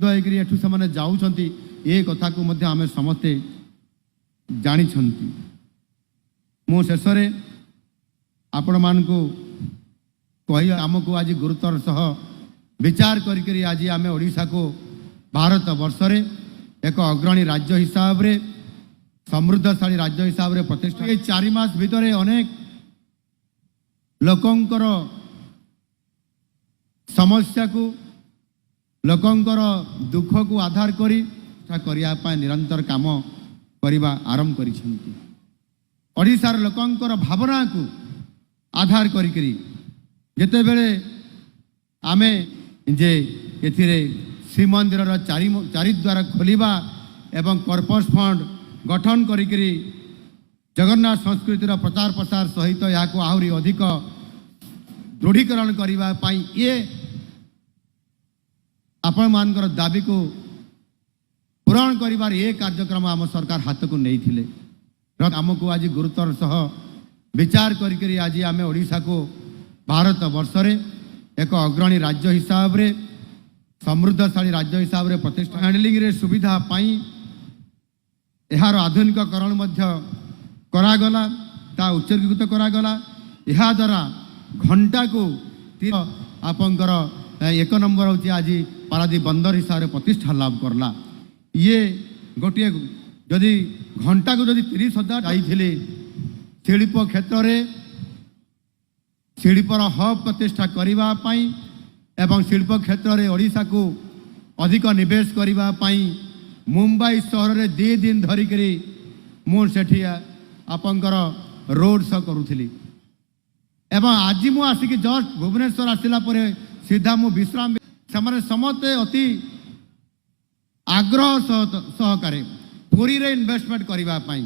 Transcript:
एठू से जाऊँगी ये कथा को आम समस्ते जानी मो शेष आपण मान को कही आमको आज गुरुतर सह विचार करी आज आम ओडिशा को भारत वर्ष रे एक अग्रणी राज्य हिसाब रे समृद्धशाली राज्य हिसाब रे प्रतिष्ठा। ये 4 मास भितर अनेक लोकंकर समस्या को लोकंकर दुख को आधार करी निरंतर काम करने आरंभ करिसेंती। ओडिशार लोकंकर भावना को आधार करी जेते बेले आमे जे एथिरे श्रीमंदिर चारि द्वार खोलिबा एवं कर्पस फंड गठन करी जगन्नाथ संस्कृतिर प्रचार प्रसार सहित यहाँ आहरी अधिक दृढ़ीकरण करने ये आपण मानकर दाबी को पूरण करिवार ये कार्यक्रम आम सरकार हाथ को नहीं थिले। आमको आज गुरुतर सह विचार करी आज आम ओडिशा को भारत वर्ष रे एक अग्रणी राज्य हिसाब रे समृद्धशाली राज्य हिसाब रे प्रतिष्ठा हैंडलिंग रे सुविधा पाई यार आधुनिककरण मध्य करागला ता उत्सर्गीकृत करागला। यह द्वारा घंटा को आपंकर 1 नंबर होची आज पारादीप बंदर हिसाब रे प्रतिष्ठा लाभ करला। ये गोटे जदि घंटा को जदि 30,000 जाइथिले शिल्प क्षेत्र रे शिल्पर हब प्रतिष्ठा करिबा पाई एवं शिल्प क्षेत्र रे ओडिशा को अधिक निवेश करिबा पाई मुंबई शहर रे 2 दिन धरिकरी मु सेठी आपंकर रोड शो करूथली एवं आज मु आसिक जस्ट भुवनेश्वर आसिला परे सीधा मु विश्राम समस्ते अति आग्रह सहकारे पुरी रे इन्वेस्टमेंट करिबा पाई।